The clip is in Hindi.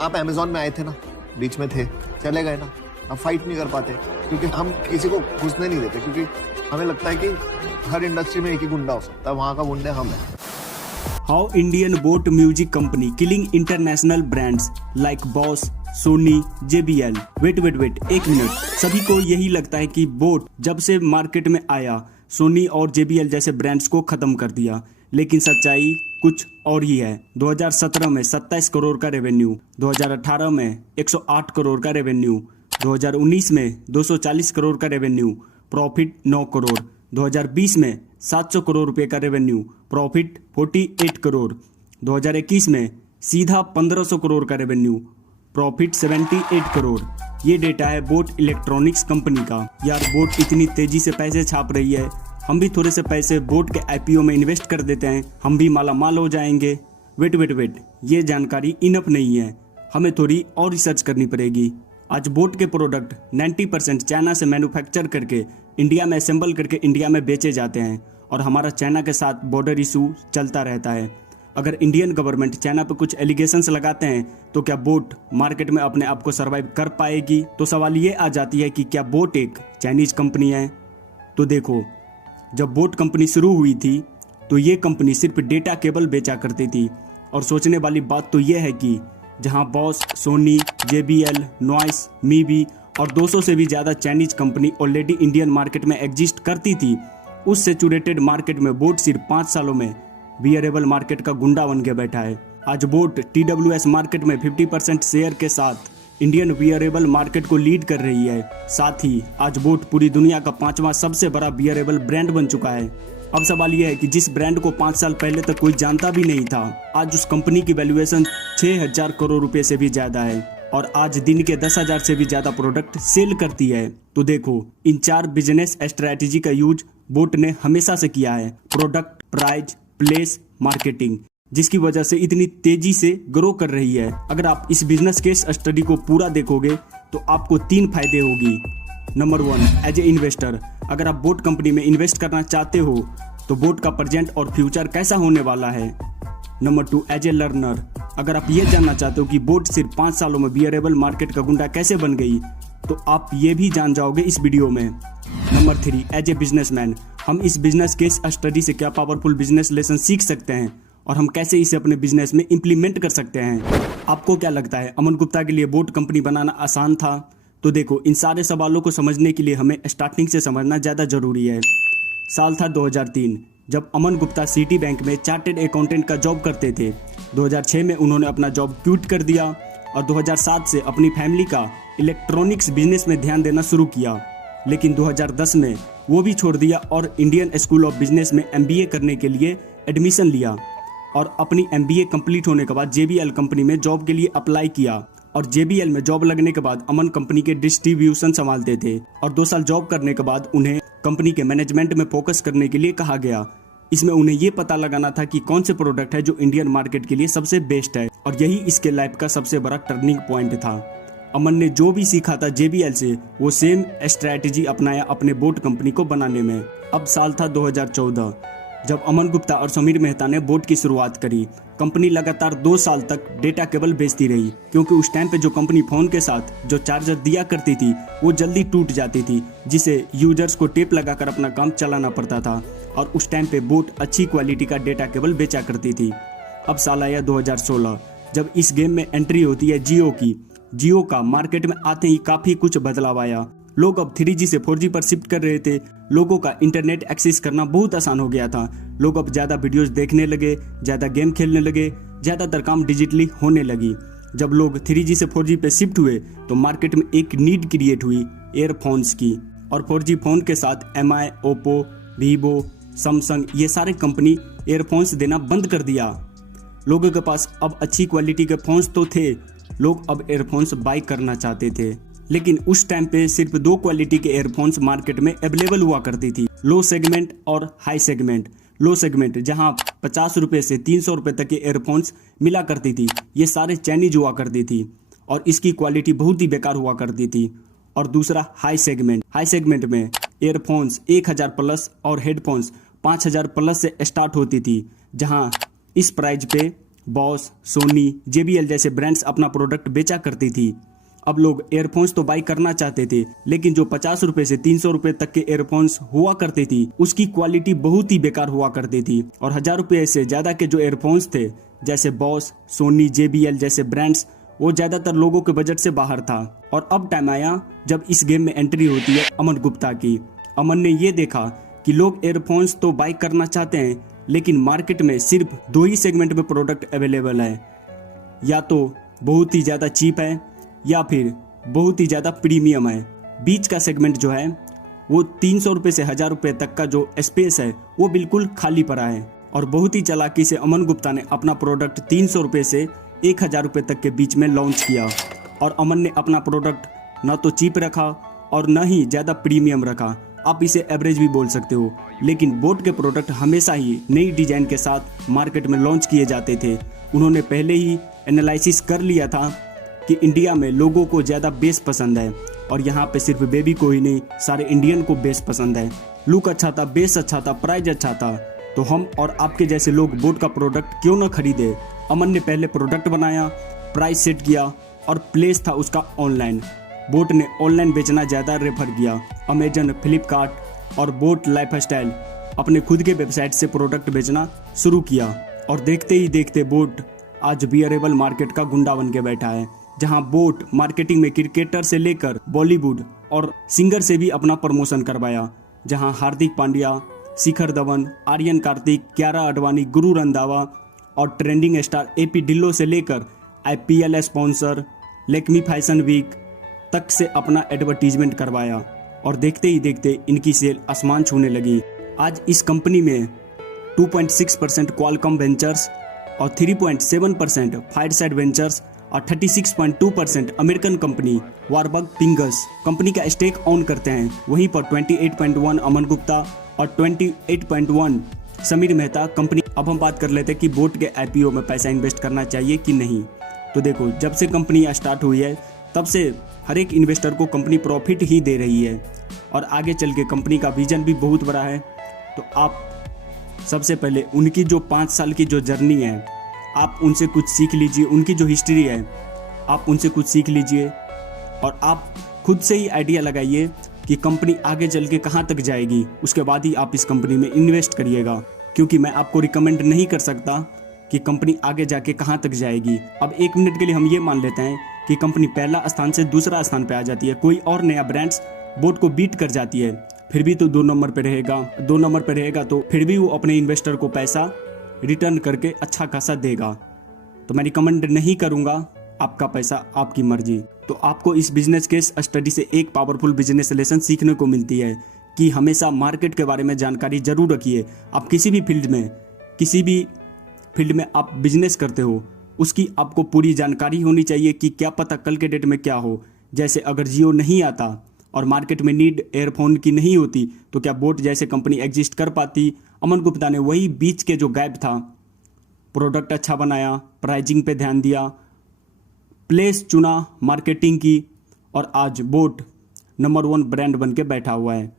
आप अमेजोन में आए थे ना, बीच में थे, चले गए ना, अब फाइट नहीं कर पाते क्योंकि हम किसी को घुसने नहीं देते, क्योंकि हमें लगता है कि हर इंडस्ट्री में एक ही गुंडा हो सकता है, वहां का गुंडे हम हैं। How Indian boAt music company killing international brands like Bose, Sony, JBL। Wait एक मिनट, सभी को यही लगता है कि बोट जब से मार्केट में आया सोनी और JBL जैसे ब्रांड्स को खत्म कर दिया, लेकिन सच्चाई कुछ और ही है। 2017 में 27 करोड़ का रेवेन्यू, 2018 में 108 करोड़ का रेवेन्यू, 2019 में 240 करोड़ का रेवेन्यू, प्रॉफिट 9 करोड़, 2020 में 700 करोड़ रुपए का रेवेन्यू, प्रॉफिट 48 करोड़, 2021 में सीधा 1500 करोड़ का रेवेन्यू, प्रॉफिट 78 करोड़। ये डेटा है बोट इलेक्ट्रॉनिक्स कंपनी का। यार बोट इतनी तेजी से पैसे छाप रही है, हम भी थोड़े से पैसे बोट के IPO में इन्वेस्ट कर देते हैं, हम भी माला माल हो जाएंगे। वेट, ये जानकारी इनफ नहीं है, हमें थोड़ी और रिसर्च करनी पड़ेगी। आज बोट के प्रोडक्ट 90% चाइना से मैन्युफैक्चर करके इंडिया में असेंबल करके इंडिया में बेचे जाते हैं, और हमारा चाइना के साथ बॉर्डर इशू चलता रहता है। अगर इंडियन गवर्नमेंट चाइना पर कुछ एलिगेशंस लगाते हैं तो क्या बोट मार्केट में अपने आप को सर्वाइव कर पाएगी? तो सवाल ये आ जाती है कि क्या बोट एक चाइनीज कंपनी है? तो देखो, जब बोट कंपनी शुरू हुई थी तो ये कंपनी सिर्फ डेटा केबल बेचा करती थी, और सोचने वाली बात तो ये है कि जहां Bose, Sony, JBL, Noise, Mivi और 200 से भी ज़्यादा Chinese company already Indian market में एग्जिस्ट करती थी, उस सेचुरेटेड मार्केट में बोट सिर्फ 5 सालों में वियरेबल मार्केट का गुंडा बन के बैठा है। आज बोट TWS मार्केट में 50% शेयर के साथ इंडियन वियरेबल मार्केट को लीड कर रही है। साथ ही आज बोट पूरी दुनिया का 5वां सबसे बड़ा वियरेबल ब्रांड बन चुका है। अब सवाल यह है कि जिस ब्रांड को 5 साल पहले तक कोई जानता भी नहीं था, आज उस कंपनी की वैल्यूएशन 6000 करोड़ रुपए से भी ज्यादा है, और आज दिन के 10,000 से भी ज्यादा प्रोडक्ट सेल करती है। तो देखो, इन 4 बिजनेस स्ट्रैटेजी का यूज बोट ने हमेशा से किया है: प्रोडक्ट, प्राइस, प्लेस, मार्केटिंग, जिसकी वजह से इतनी तेजी से ग्रो कर रही है। अगर आप इस बिजनेस केस स्टडी को पूरा देखोगे तो आपको 3 फायदे होगी। नंबर 1, एज ए इन्वेस्टर, अगर आप बोट कंपनी में इन्वेस्ट करना चाहते हो तो बोट का प्रेजेंट और फ्यूचर कैसा होने वाला है। नंबर 2, एज ए लर्नर, अगर आप ये जानना चाहते हो कि बोट सिर्फ 5 सालों में वियरेबल मार्केट का गुंडा कैसे बन गई, तो आप ये भी जान जाओगे इस वीडियो में। नंबर 3, एज ए बिजनेसमैन, हम इस बिजनेस केस स्टडी से क्या पावरफुल बिजनेस लेसन सीख सकते हैं और हम कैसे इसे अपने बिजनेस में इम्प्लीमेंट कर सकते हैं। आपको क्या लगता है, अमन गुप्ता के लिए बोट कंपनी बनाना आसान था? तो देखो, इन सारे सवालों को समझने के लिए हमें स्टार्टिंग से समझना ज़्यादा जरूरी है। साल था 2003, जब अमन गुप्ता सिटी बैंक में चार्टेड अकाउंटेंट का जॉब करते थे। 2006 में उन्होंने अपना जॉब क्विट कर दिया और 2007 से अपनी फैमिली का इलेक्ट्रॉनिक्स बिजनेस में ध्यान देना शुरू किया, लेकिन 2010 में वो भी छोड़ दिया और इंडियन स्कूल ऑफ बिजनेस में MBA करने के लिए एडमिशन लिया, और अपनी MBA कंप्लीट होने के बाद JBL कंपनी में जॉब के लिए अप्लाई किया, और JBL में जॉब लगने के बाद अमन कंपनी के डिस्ट्रीब्यूशन संभालते थे, और 2 साल जॉब करने के बाद उन्हें कंपनी के मैनेजमेंट में फोकस करने के लिए कहा गया। इसमें उन्हें ये पता लगाना था कि कौन से प्रोडक्ट है जो इंडियन मार्केट के लिए सबसे बेस्ट है, और यही इसके लाइफ का सबसे बड़ा टर्निंग पॉइंट था। अमन ने जो भी सीखा था JBL से, वो सेम स्ट्रैटेजी अपनाया अपने बोट कंपनी को बनाने में। अब साल था 2014, जब अमन गुप्ता और समीर मेहता ने बोट की शुरुआत करी। कंपनी लगातार 2 साल तक डेटा केबल बेचती रही, क्योंकि उस टाइम पे जो कंपनी फोन के साथ जो चार्जर दिया करती थी वो जल्दी टूट जाती थी, जिसे यूजर्स को टेप लगाकर अपना काम चलाना पड़ता था, और उस टाइम पे बोट अच्छी क्वालिटी का डेटा केबल बेचा करती थी। अब साल आया 2016, जब इस गेम में एंट्री होती है जियो की। जियो का मार्केट में आते ही काफी कुछ बदलाव आया। लोग अब 3G से 4G पर शिफ्ट कर रहे थे, लोगों का इंटरनेट एक्सेस करना बहुत आसान हो गया था। लोग अब ज़्यादा वीडियोस देखने लगे, ज़्यादा गेम खेलने लगे, ज़्यादातर काम डिजिटली होने लगी। जब लोग 3G से 4G पे शिफ्ट हुए तो मार्केट में एक नीड क्रिएट हुई एयरफोन्स की, और 4G फोन के साथ MI, ओप्पो, वीवो, सैमसंग, ये सारे कंपनी एयरफोन्स देना बंद कर दिया। लोगों के पास अब अच्छी क्वालिटी के फोन्स तो थे, लोग अब एयरफोन्स बाई करना चाहते थे, लेकिन उस टाइम पे सिर्फ 2 क्वालिटी के एयरफोन्स मार्केट में अवेलेबल हुआ करती थी, लो सेगमेंट और हाई सेगमेंट। लो सेगमेंट जहां 50 रुपए से 300 रुपए तक के एयरफोन्स मिला करती थी, ये सारे चाइनीज हुआ करती थी और इसकी क्वालिटी बहुत ही बेकार हुआ करती थी। और दूसरा हाई सेगमेंट में एयरफोन्स 1000 प्लस और हेडफोन्स 5000 प्लस से स्टार्ट होती थी, जहां इस प्राइस पे बॉस, सोनी, JBL जैसे ब्रांड्स अपना प्रोडक्ट बेचा करती थी। अब लोग एयरफोन्स तो बाई करना चाहते थे, लेकिन जो 50 रुपए से 300 रुपए तक के एयरफोन्स हुआ करती थी उसकी क्वालिटी बहुत ही बेकार हुआ करती थी। और 1000 रुपए से ज्यादा के जो एयरफोन्स थे जैसे बॉस, सोनी, JBL जैसे ब्रांड्स, वो ज्यादातर लोगों के बजट से बाहर था। और अब टाइम आया जब इस गेम में एंट्री होती है अमन गुप्ता की। अमन ने ये देखा कि लोग एयरफोन्स तो बाई करना चाहते हैं, लेकिन मार्केट में सिर्फ 2 ही सेगमेंट में प्रोडक्ट अवेलेबल है, या तो बहुत ही ज़्यादा चीप है या फिर बहुत ही ज़्यादा प्रीमियम है। बीच का सेगमेंट जो है वो 300 रुपये से 1000 रुपये तक का जो स्पेस है वो बिल्कुल खाली पड़ा है। और बहुत ही चालाकी से अमन गुप्ता ने अपना प्रोडक्ट 300 रुपये से 1000 रुपये तक के बीच में लॉन्च किया। और अमन ने अपना प्रोडक्ट ना तो चीप रखा और ना ही ज़्यादा प्रीमियम रखा, आप इसे एवरेज भी बोल सकते हो। लेकिन बोट के प्रोडक्ट हमेशा ही नई डिजाइन के साथ मार्केट में लॉन्च किए जाते थे। उन्होंने पहले ही एनालिसिस कर लिया था कि इंडिया में लोगों को ज़्यादा बेस पसंद है, और यहाँ पे सिर्फ बेबी को ही नहीं सारे इंडियन को बेस पसंद है। लुक अच्छा था, बेस अच्छा था, प्राइस अच्छा था, तो हम और आपके जैसे लोग बोट का प्रोडक्ट क्यों ना खरीदे। अमन ने पहले प्रोडक्ट बनाया, प्राइस सेट किया और प्लेस था उसका ऑनलाइन। बोट ने ऑनलाइन बेचना ज़्यादा रेफर किया। अमेजन, फ्लिपकार्ट और बोट लाइफस्टाइल अपने खुद के वेबसाइट से प्रोडक्ट बेचना शुरू किया। और देखते ही देखते बोट आज बियरेबल मार्केट का गुंडा बन के बैठा है, जहां बोट मार्केटिंग में क्रिकेटर से लेकर बॉलीवुड और सिंगर से भी अपना प्रमोशन करवाया। जहां हार्दिक पांड्या, शिखर धवन, आर्यन कार्तिक, कियारा आडवाणी, गुरु रंधावा और ट्रेंडिंग स्टार AP ढिल्लों से लेकर IPL sponsor, Lakme fashion week तक से अपना एडवर्टीजमेंट करवाया। और देखते ही देखते इनकी सेल आसमान छूने लगी। आज इस कंपनी में 2.6% क्वालकॉम वेंचर्स और 3.7% फायरसाइड वेंचर्स और 36.2% अमेरिकन कंपनी वारबर्ग पिंगस कंपनी का स्टेक ऑन करते हैं। वहीं पर 28.1 अमन गुप्ता और 28.1 समीर मेहता कंपनी। अब हम बात कर लेते हैं कि बोट के IPO में पैसा इन्वेस्ट करना चाहिए कि नहीं। तो देखो, जब से कंपनी स्टार्ट हुई है तब से हर एक इन्वेस्टर को कंपनी प्रॉफिट ही दे रही है, और आगे चल के कंपनी का विजन भी बहुत बड़ा है। तो आप सबसे पहले उनकी जो 5 साल की जो जर्नी है आप उनसे कुछ सीख लीजिए। उनकी जो हिस्ट्री है आप उनसे कुछ सीख लीजिए, और आप खुद से ही आइडिया लगाइए कि कंपनी आगे चल के कहाँ तक जाएगी। उसके बाद ही आप इस कंपनी में इन्वेस्ट करिएगा, क्योंकि मैं आपको रिकमेंड नहीं कर सकता कि कंपनी आगे जाके कहाँ तक जाएगी। अब 1 मिनट के लिए हम ये मान लेते हैं कि कंपनी पहला स्थान से दूसरा स्थान पे आ जाती है, कोई और नया ब्रांड्स बोट को बीट कर जाती है, फिर भी तो 2 नंबर पे रहेगा। 2 नंबर पे रहेगा तो फिर भी वो अपने इन्वेस्टर को पैसा रिटर्न करके अच्छा खासा देगा। तो मैं रिकमेंड नहीं करूँगा, आपका पैसा आपकी मर्जी। तो आपको इस बिजनेस केस स्टडी से एक पावरफुल बिजनेस लेसन सीखने को मिलती है कि हमेशा मार्केट के बारे में जानकारी जरूर रखिए। आप किसी भी फील्ड में आप बिजनेस करते हो उसकी आपको पूरी जानकारी होनी चाहिए कि क्या पता कल के डेट में क्या हो। जैसे अगर जियो नहीं आता और मार्केट में नीड एयरफोन की नहीं होती तो क्या बोट जैसे कंपनी एग्जिस्ट कर पाती। अमन गुप्ता ने वही बीच के जो गैप था, प्रोडक्ट अच्छा बनाया, प्राइजिंग पे ध्यान दिया, प्लेस चुना, मार्केटिंग की, और आज बोट नंबर 1 ब्रांड बन के बैठा हुआ है।